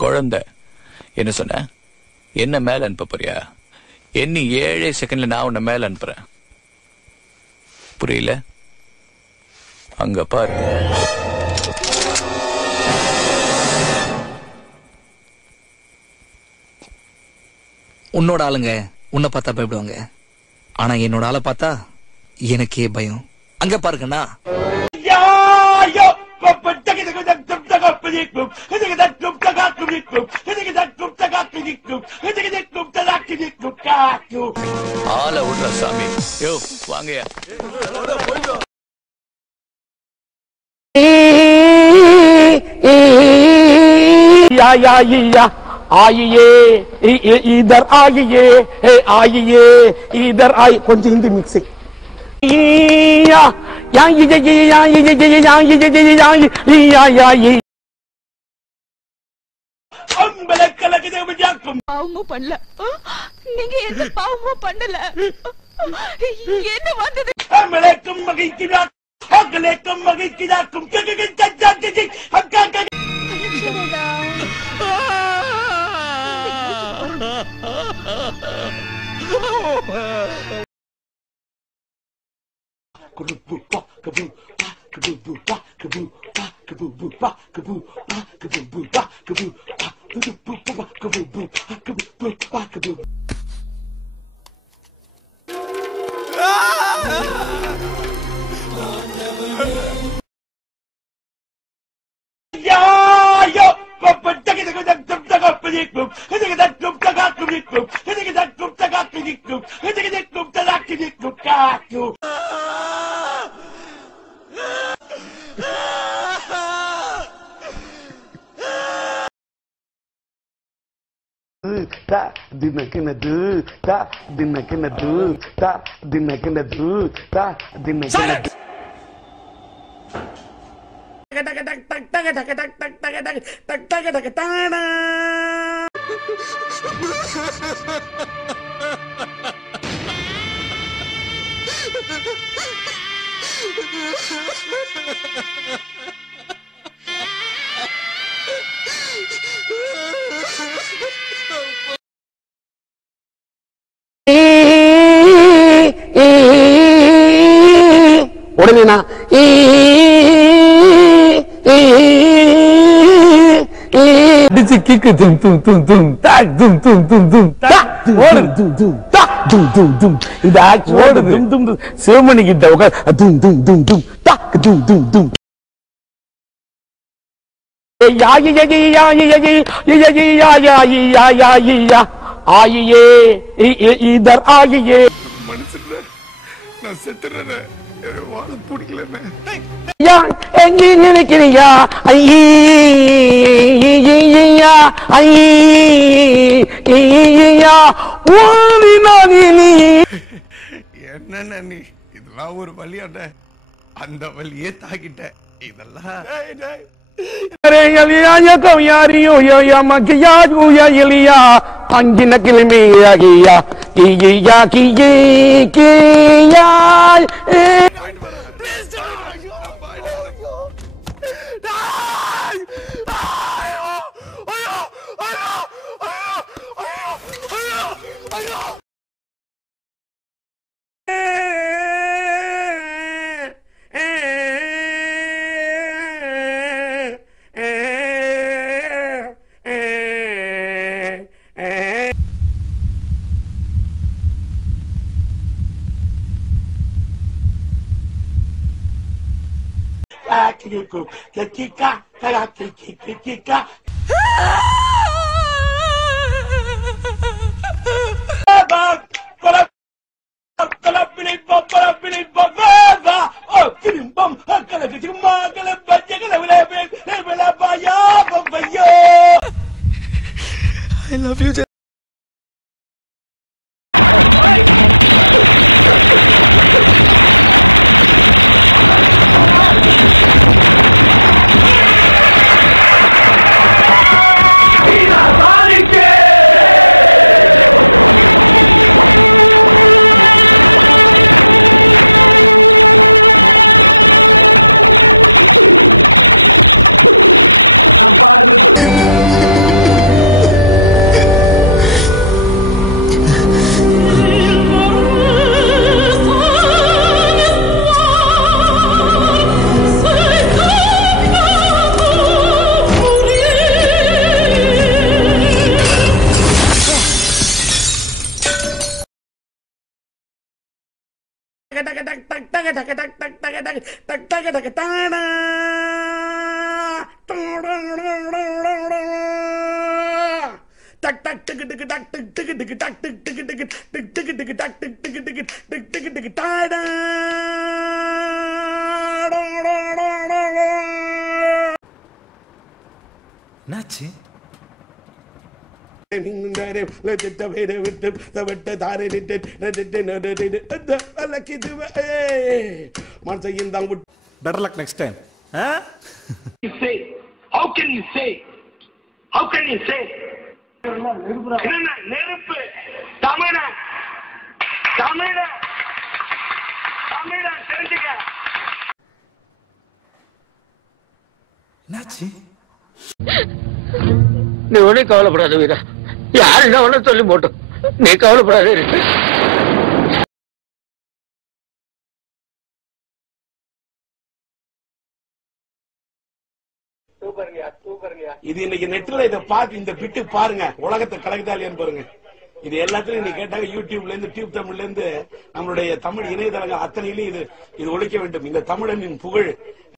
குழந்தை. என்ன சொன்ன? என்ன மேல அனுப்ப போறியா? என்ன 7 செகண்ட்ல நான் உன்னை மேல அனுப்புறேன். புரியல? அங்க பாரு. உன்னோட ஆளுங்க உன்னை பார்த்தா பயப்படுவாங்க. ஆனா என்னோட ஆளை பார்த்தா எனக்கே பயம். அங்க பாருங்கண்ணா. ஆள விடுற சாமி. யோ வாங்கயா. आइए इधर आइए आइए इधर आई கொஞ்சம் ஹிந்தி மிக்சிங் பாவமும் பண்ணல. நீங்க எந்த பாவமும் பண்ணல. என்ன வந்தது? உடனே நான் அடிச்சு கிக்கு தும் தும் தும் தும் தாக் தும் தும் தும் தும் தாக் ஓடு தும் தும் தாக் தும் தும் தும் இந்த ஆக்ட் ஓடு தும் தும் சிவமணி கிட்ட உட்கார் தும் தும் தும் தும் தாக் தும் தும் தும் ஆயியே இதர் ஆயியே மனசுல நான் செத்துறேன். வாழ பிடிக்கல. எங்க நினைக்கிறியா? ஐயா ஐயா என்ன நீ இதெல்லாம் ஒரு வழியாட்ட? அந்த வழியே தாக்கிட்ட. இதெல்லாம் அங்கின கிளம்பியா I love you. டக் டிக்கு டிக்கு டக் டிக் டிக்கு டிக்கு டக் டிக் டிக்கு டிக்கு டிக் டிக்கு டிக்கு டக் டிக் டிக்கு டிக்கு டிக் டிக்கு டிக்கு டாடா என்னாச்சு? Better luck next time. How can you say? How can you say? நெருப்பு தமிழ தமிழ தமிழ தெரிஞ்சுக்க. என்னாச்சு? இது இன்னைக்கு நெட்ல இதை பார்த்து இந்த பிட்டு பாருங்க, உலகத்தை கலக்குதா இல்லையான்னு பாருங்க. இது எல்லாத்துலயும் நீ கேட்டாங்க, யூடியூப்ல இருந்து டியூப் தமிழ்ல இருந்து நம்மளுடைய தமிழ் இணையதளங்கள் அத்தனையிலும் இது ஒழிக்க வேண்டும். இந்த தமிழனின் புகழ்